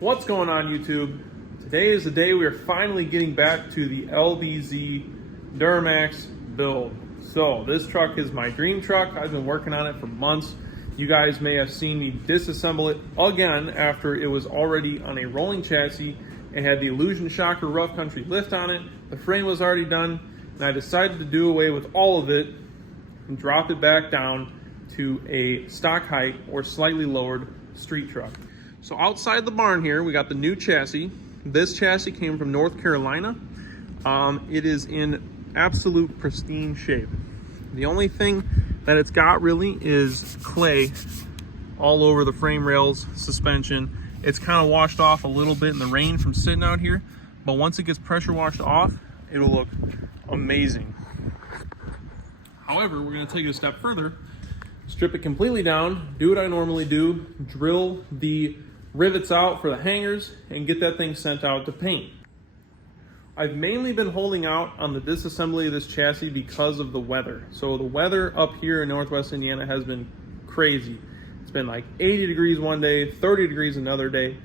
What's going on, YouTube? Today is the day we are finally getting back to the LBZ Duramax build. So this truck is my dream truck. I've been working on it for months. You guys may have seen me disassemble it again after it was already on a rolling chassis. It had the Illusion Shocker Rough Country lift on it. The frame was already done, and I decided to do away with all of it and drop it back down to a stock height or slightly lowered street truck. So outside the barn here, we got the new chassis. This chassis came from North Carolina. It is in absolute pristine shape. The only thing that it's got really is clay all over the frame rails, suspension. It's kind of washed off a little bit in the rain from sitting out here, but once it gets pressure washed off, it'll look amazing. However, we're going to take it a step further, strip it completely down, do what I normally do, drill the rivets out for the hangers, and get that thing sent out to paint. I've mainly been holding out on the disassembly of this chassis because of the weather. So the weather up here in Northwest Indiana has been crazy. It's been like 80 degrees one day, 30 degrees another day.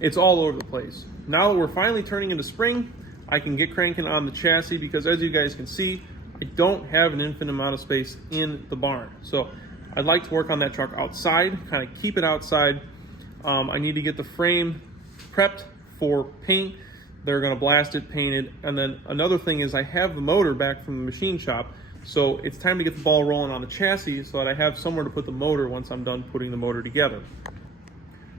It's all over the place. Now that we're finally turning into spring, I can get cranking on the chassis because, as you guys can see, I don't have an infinite amount of space in the barn. So I'd like to work on that truck outside, kind of keep it outside. I need to get the frame prepped for paint. They're going to blast it, paint it, and then another thing is I have the motor back from the machine shop, so it's time to get the ball rolling on the chassis so that I have somewhere to put the motor once I'm done putting the motor together.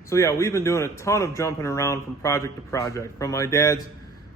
So yeah, we've been doing a ton of jumping around from project to project, from my dad's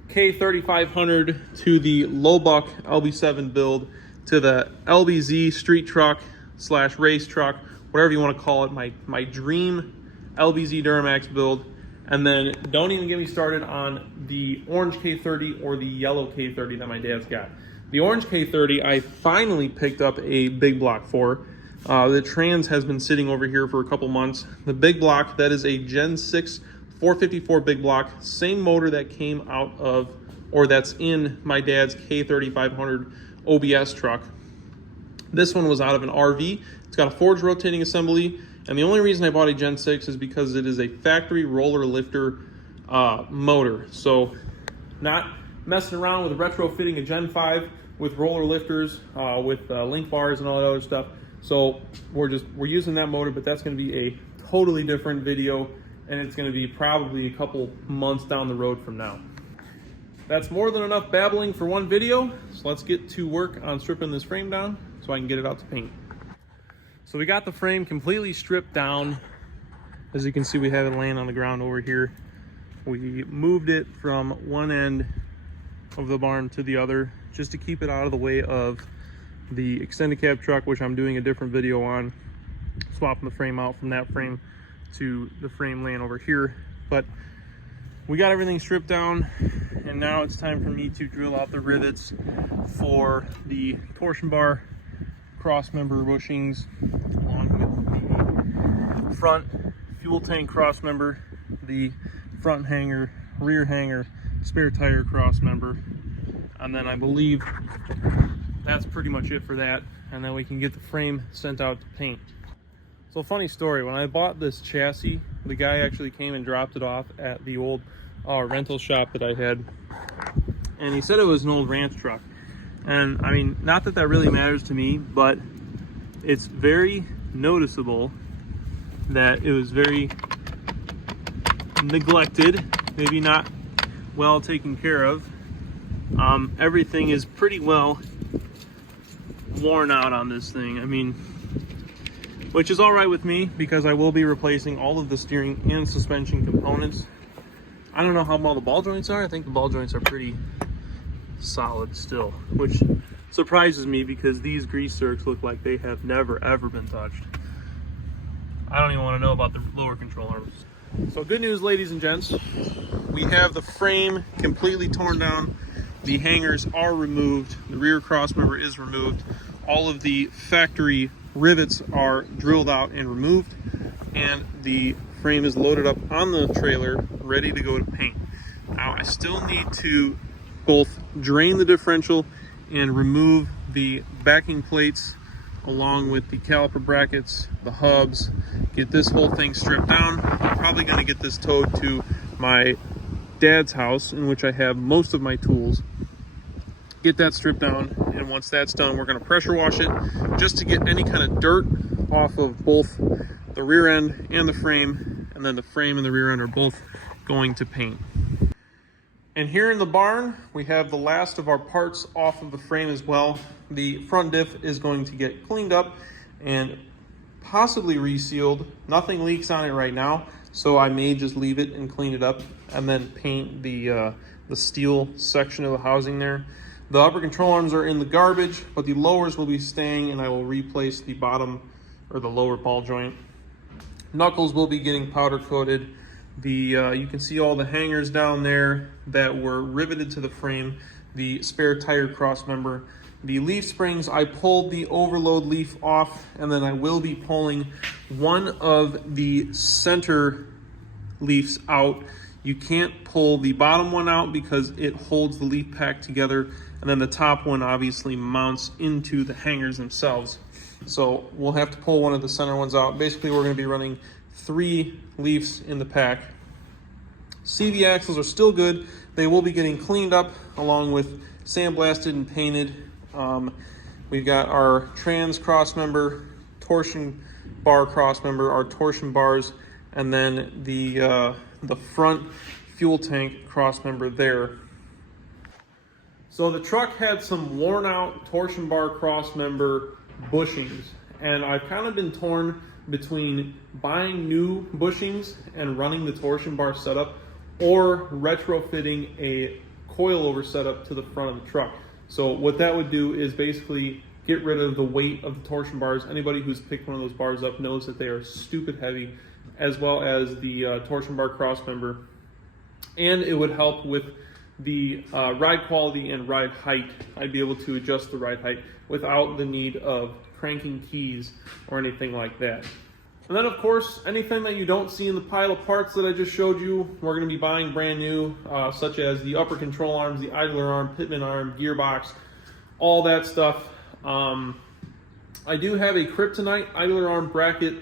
K3500 to the low buck LB7 build to the LBZ street truck / race truck, whatever you want to call it, my dream LBZ Duramax build. And then don't even get me started on the orange K30 or the yellow K30 that my dad's got. The orange K30 I finally picked up a big block for. The trans has been sitting over here for a couple months. The big block, that is a Gen 6 454 big block, same motor that came out of, or that's in my dad's K3500 OBS truck. This one was out of an RV. It's got a forged rotating assembly. And the only reason I bought a Gen 6 is because it is a factory roller lifter motor. So not messing around with retrofitting a Gen 5 with roller lifters, with link bars and all that other stuff. So we're using that motor, but that's going to be a totally different video, and it's going to be probably a couple months down the road from now. That's more than enough babbling for one video, so let's get to work on stripping this frame down so I can get it out to paint. So we got the frame completely stripped down. As you can see, we have it laying on the ground over here. We moved it from one end of the barn to the other just to keep it out of the way of the extended cab truck, which I'm doing a different video on, swapping the frame out from that frame to the frame laying over here. But we got everything stripped down, and now it's time for me to drill out the rivets for the torsion bar cross member bushings, along with the front fuel tank cross member, the front hanger, rear hanger, spare tire cross member, and then I believe that's pretty much it for that, and then we can get the frame sent out to paint. So, funny story, when I bought this chassis, the guy actually came and dropped it off at the old rental shop that I had, and he said it was an old ranch truck. And I mean, not that that really matters to me, but it's very noticeable that it was very neglected, maybe not well taken care of. Everything is pretty well worn out on this thing. I mean, which is all right with me because I will be replacing all of the steering and suspension components. I don't know how well the ball joints are. I think the ball joints are pretty solid still, which surprises me because these grease zerks look like they have never ever been touched. I don't even want to know about the lower control arms. So good news, ladies and gents, we have the frame completely torn down. The hangers are removed, the rear cross member is removed, all of the factory rivets are drilled out and removed, and the frame is loaded up on the trailer ready to go to paint. Now I still need to both drain the differential and remove the backing plates along with the caliper brackets, the hubs, get this whole thing stripped down, probably going to get this towed to my dad's house, in which I have most of my tools. Get that stripped down, and once that's done, we're going to pressure wash it just to get any kind of dirt off of both the rear end and the frame, and then the frame and the rear end are both going to paint. And here in the barn, we have the last of our parts off of the frame as well. The front diff is going to get cleaned up and possibly resealed. Nothing leaks on it right now, so I may just leave it and clean it up and then paint the steel section of the housing there. The upper control arms are in the garbage, but the lowers will be staying, and I will replace the bottom or the lower ball joint. Knuckles will be getting powder coated. You can see all the hangers down there that were riveted to the frame, the spare tire cross member. The leaf springs, I pulled the overload leaf off, and then I will be pulling one of the center leaves out. You can't pull the bottom one out because it holds the leaf pack together, and then the top one obviously mounts into the hangers themselves. So we'll have to pull one of the center ones out. Basically, we're going to be running 3 leaves in the pack. CV axles are still good. They will be getting cleaned up along with sandblasted and painted. We've got our trans cross member, torsion bar cross member, our torsion bars, and then the front fuel tank cross member there. So the truck had some worn out torsion bar cross member bushings, and I've kind of been torn between buying new bushings and running the torsion bar setup, or retrofitting a coilover setup to the front of the truck. So what that would do is basically get rid of the weight of the torsion bars. Anybody who's picked one of those bars up knows that they are stupid heavy, as well as the torsion bar cross member. And it would help with the ride quality and ride height. I'd be able to adjust the ride height without the need of cranking keys or anything like that. And then, of course, anything that you don't see in the pile of parts that I just showed you, we're going to be buying brand new, such as the upper control arms, the idler arm, pitman arm, gearbox, all that stuff. I do have a kryptonite idler arm bracket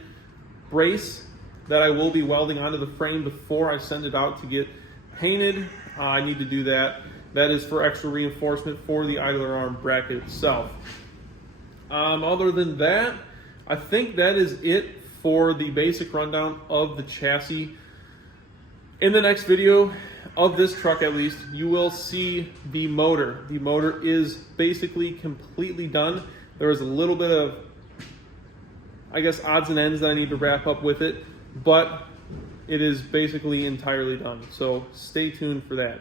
brace that I will be welding onto the frame before I send it out to get painted. I need to do that. That is for extra reinforcement for the idler arm bracket itself. Other than that, I think that is it for the basic rundown of the chassis. In the next video of this truck, at least, you will see the motor. The motor is basically completely done. There is a little bit of, I guess, odds and ends that I need to wrap up with it, but it is basically entirely done. So stay tuned for that.